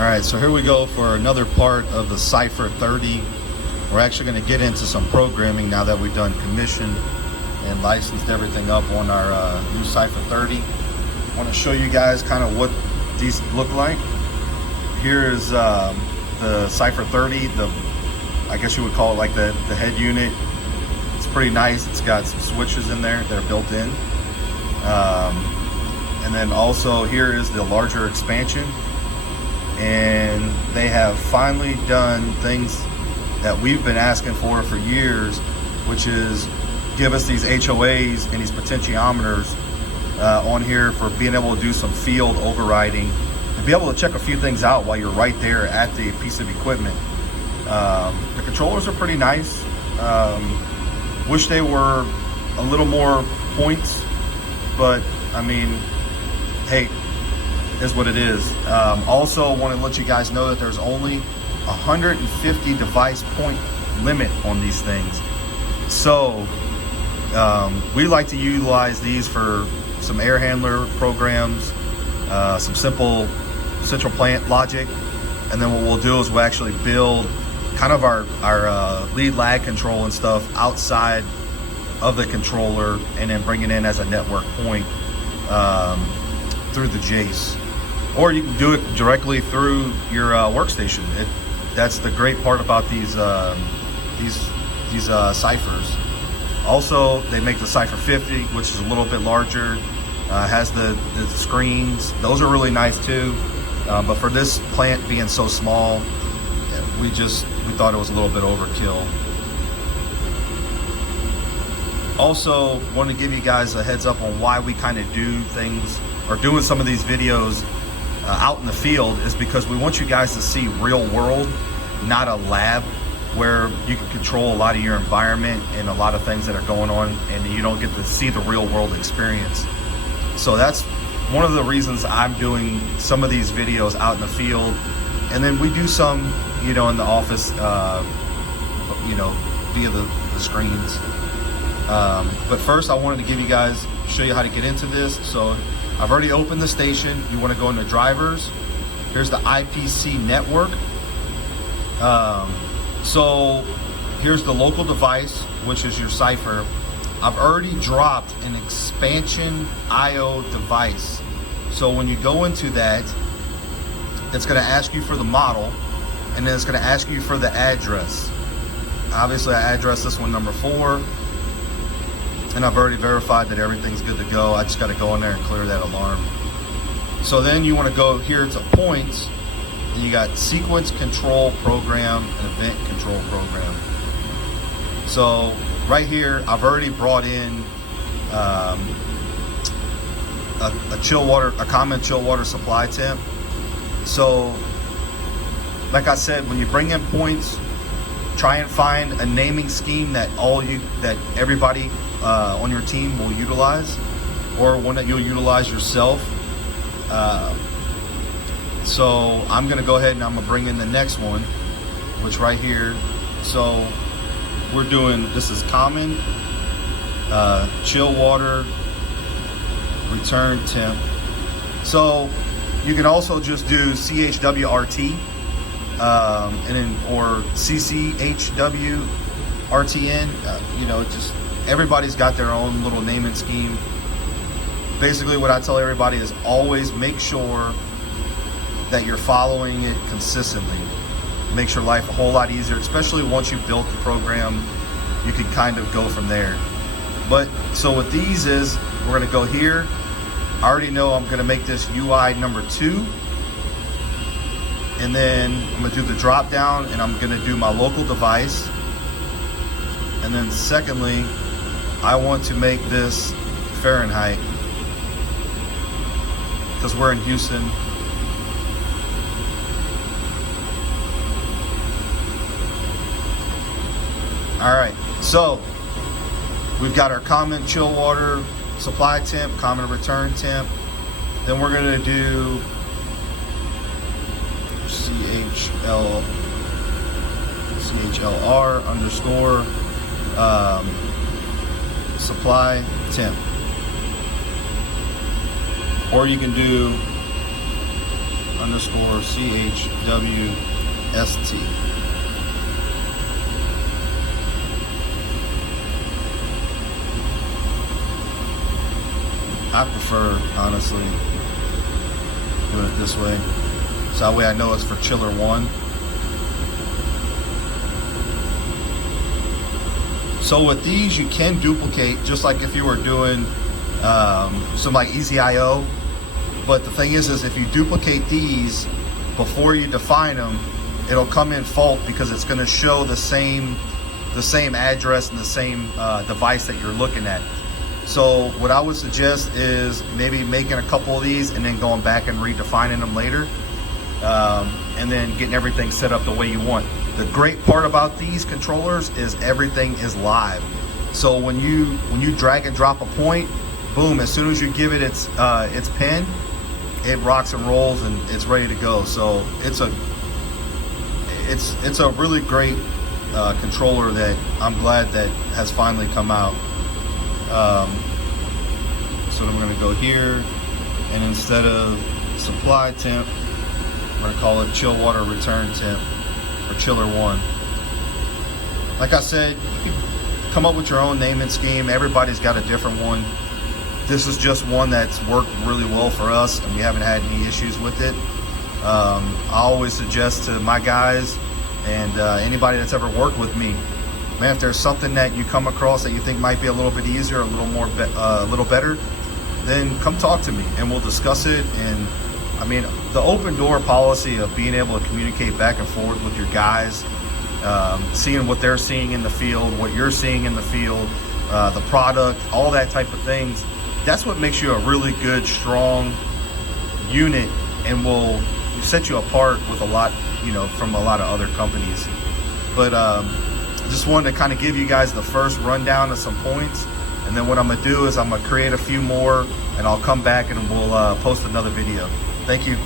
Alright, so here we go for another part of the Cypher 30. We're actually going to get into some programming now that we've done commission and licensed everything up on our new Cypher 30. I want to show you guys kind of what these look like. Here is the Cypher 30, I guess you would call it like the head unit. It's pretty nice. It's got some switches in there that are built in. And then also here is the larger expansion. And they have finally done things that we've been asking for years, which is give us these HOAs and these potentiometers on here for being able to do some field overriding and be able to check a few things out while you're right there at the piece of equipment. The controllers are pretty nice. Wish they were a little more points, but I mean, hey, is what it is. Also want to let you guys know that there's only 150 device point limit on these things. So we like to utilize these for some air handler programs, some simple central plant logic, and then what we'll do is we'll actually build kind of our lead lag control and stuff outside of the controller and then bring it in as a network point through the Jace. Or you can do it directly through your workstation. That's the great part about these Cyphers. Also, they make the Cypher 50, which is a little bit larger. Has the screens. Those are really nice too. But for this plant being so small, we thought it was a little bit overkill. Also, want to give you guys a heads up on why we kind of do things or doing some of these videos out in the field is because we want you guys to see real world, not a lab where you can control a lot of your environment and a lot of things that are going on and you don't get to see the real world experience. So that's one of the reasons I'm doing some of these videos out in the field. And then we do some, in the office, via the screens. But first I wanted to show you how to get into this. So I've already opened the station. You want to go into drivers. Here's the IPC network. So here's the local device, which is your Cypher. I've already dropped an expansion IO device. So when you go into that, it's going to ask you for the model, and then it's going to ask you for the address. Obviously I addressed this one number 4. And I've already verified that everything's good to go. I just got to go in there and clear that alarm. So then you want to go here to points, and you got sequence control program and event control program. So right here, I've already brought in a common chill water supply temp. So like I said, when you bring in points, try and find a naming scheme that everybody on your team will utilize, or one that you'll utilize yourself. So I'm gonna go ahead and I'm gonna bring in the next one, which right here. So we're doing, this is common chill water return temp. So you can also just do CHWRT and then or CCHWRTN. Just everybody's got their own little naming scheme. Basically what I tell everybody is always make sure that you're following it consistently. Makes your life a whole lot easier, especially once you've built the program. You can kind of go from there. But so what these is, we're gonna go here. I already know I'm gonna make this UI number 2. And then I'm gonna do the drop down and I'm gonna do my local device. And then secondly, I want to make this Fahrenheit because we're in Houston. All right, so we've got our common chill water supply temp, common return temp. Then we're gonna do CHLR underscore supply temp. Or you can do CHWST. I prefer, honestly, doing it this way. So that way I know it's for chiller 1. So with these, you can duplicate, just like if you were doing some like easy IO. But the thing is if you duplicate these before you define them, it'll come in fault because it's going to show the same address and the same device that you're looking at. So what I would suggest is maybe making a couple of these and then going back and redefining them later, and then getting everything set up the way you want. The great part about these controllers is everything is live. So when you drag and drop a point, boom, as soon as you give it its pin, it rocks and rolls and it's ready to go. So it's a really great controller that I'm glad that has finally come out. So I'm going to go here, and instead of supply temp, I'm going to call it chill water return temp, or chiller 1. Like I said, you can come up with your own naming scheme. Everybody's got a different one. This is just one that's worked really well for us, and we haven't had any issues with it. I always suggest to my guys and anybody that's ever worked with me, man, if there's something that you come across that you think might be a little bit easier, a little better, then come talk to me and we'll discuss it. And I mean, the open door policy of being able to communicate back and forth with your guys, seeing what they're seeing in the field, what you're seeing in the field, the product, all that type of things, that's what makes you a really good, strong unit and will set you apart with a lot, from a lot of other companies. But just wanted to kind of give you guys the first rundown of some points, and then what I'm gonna do is I'm gonna create a few more and I'll come back and we'll post another video. Thank you.